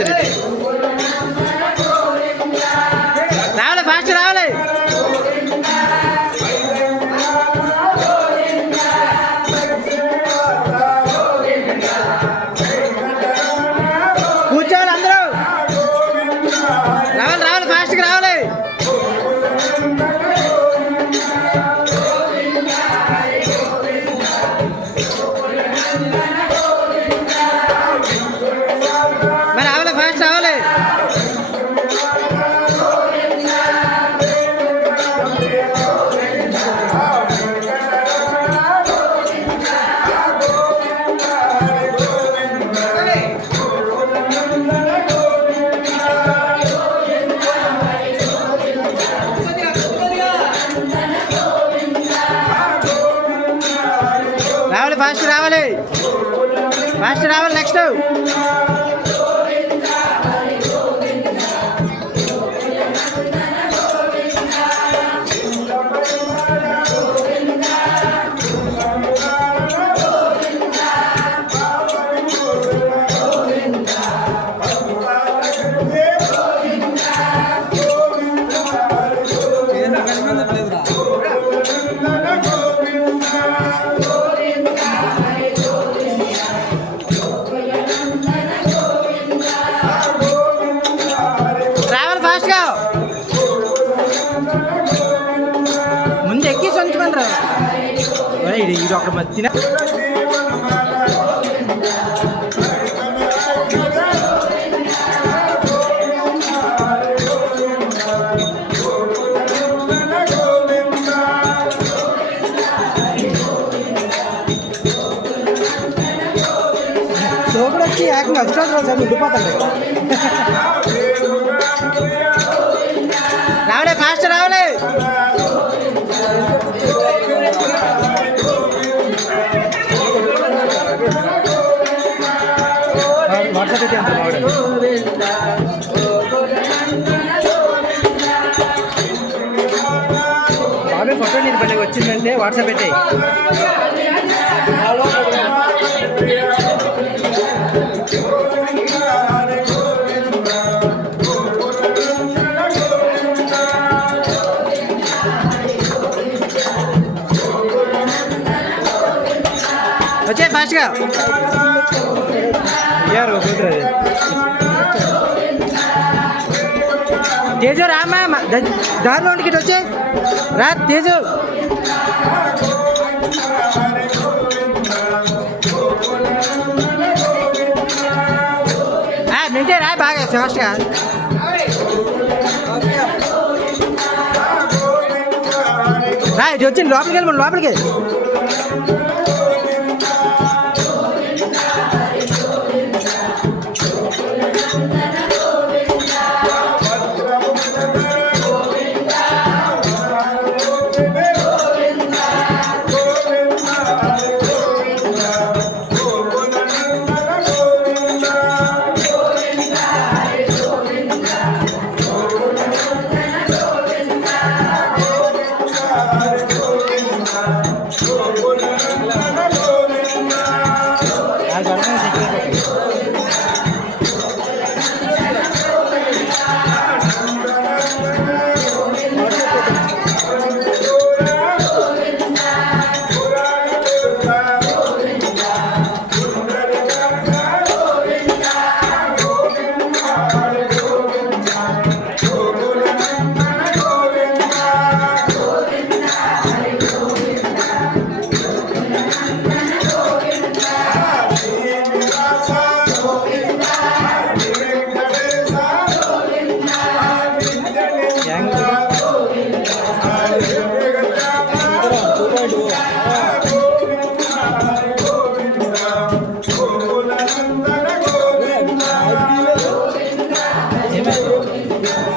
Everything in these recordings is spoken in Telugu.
చెప్తాను రావాలి ఫాస్ట్ రావాలి ఎక్కి ఇది ఇది ఒక మధ్యన. లోపల వచ్చి ఏకంగా అధికారులు సార్ ఉండిపోతాడు వాట్సాప్ పెట్టే. వచ్చే ఫాస్ట్గా యారు కూతురది తేజు రామా దారిలో ఉండి వచ్చే. రా తేజు. రా ఇది వచ్చింది లోపలికి వెళ్ళి మన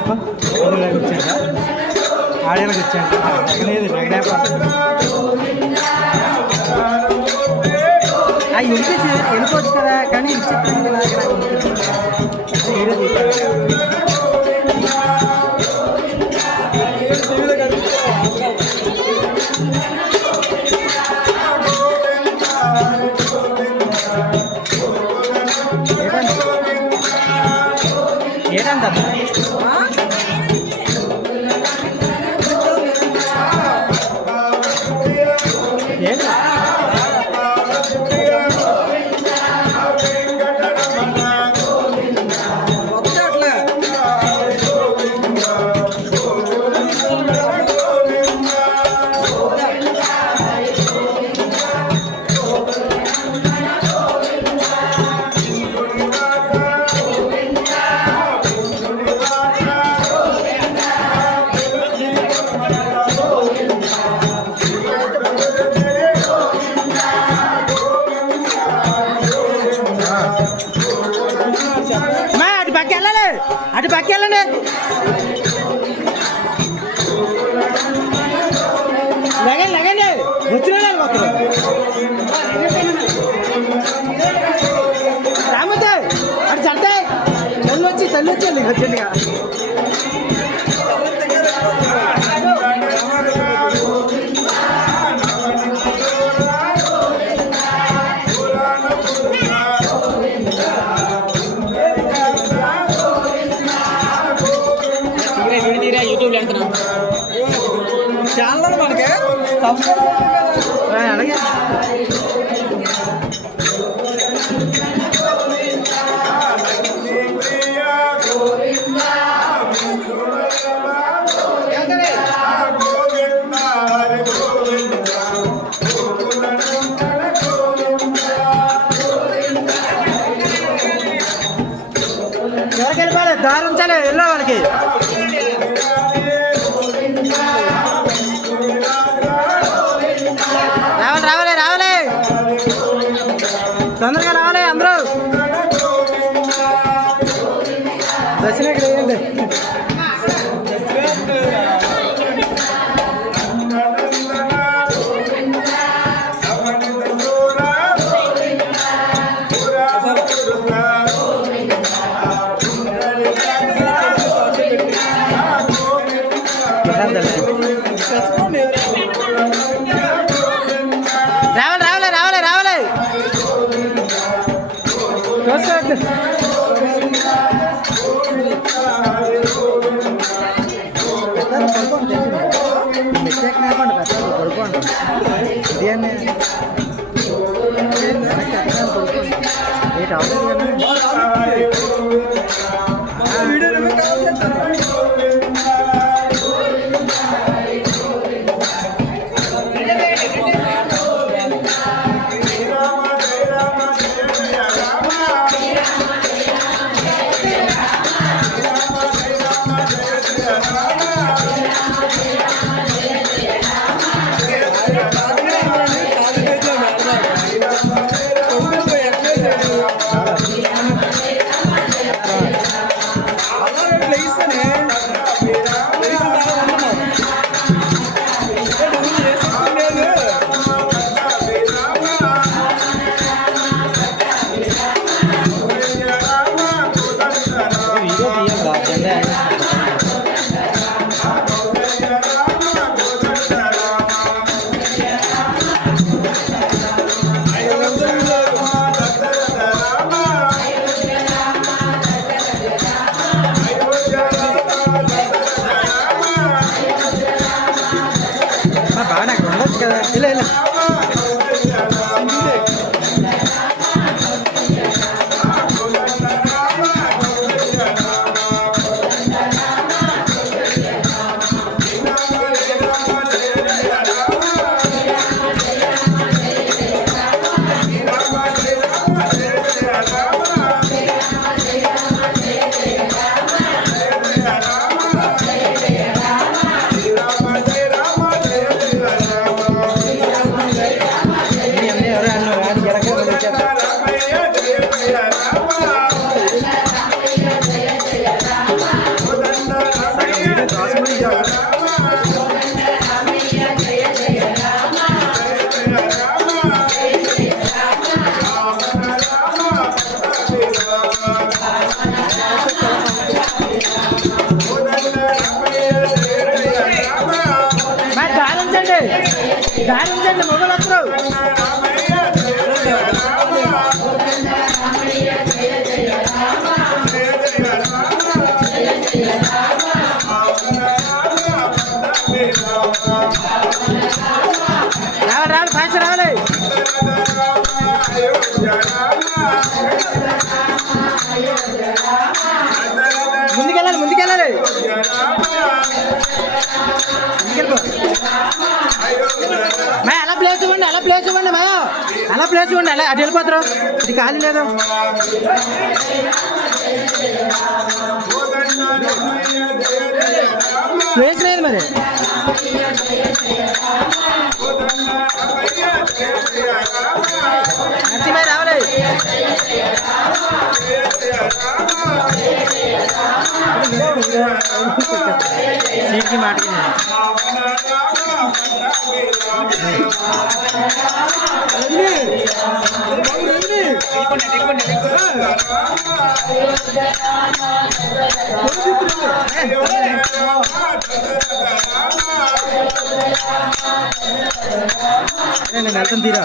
లోపలికి ఆడేళ్ళకి వచ్చాను లేదు నగడేప అవి వెళ్ళిపోయి వెళ్ళిపోవచ్చు కదా కానీ విచిత్రంగా లాగా తల్లి వచ్చి అర్జెంట్గా యూట్యూబ్ వెళ్తున్నాం. ఛానల్ మనకి అలాగే. থেকে। చూసుకోవద్దు బాగా 来来来。来 That ఇవ్వండి అలా అలా ప్లేస్ ఇవ్వండి అలా అటు వెళ్ళిపోతారు. ఇది ఖాళీ లేదు. ప్లేస్ లేదు మరి. నరసింహ రావాలి మాటకి మాటకి నేను అర్థం తీరా?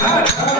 Hey!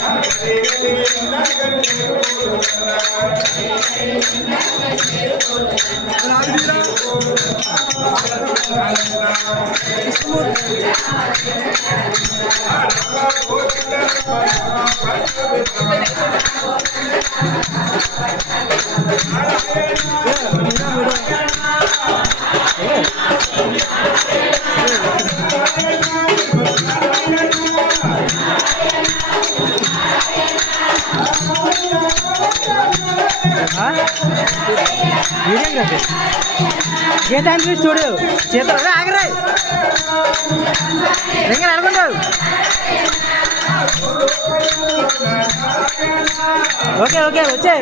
Yeah, వీడియోగ్రఫీ ఏ టైం చూసి చూడు చేతులు ఆగరాయి ఇంకా అనుకుంటావు ఓకే ఓకే వచ్చే.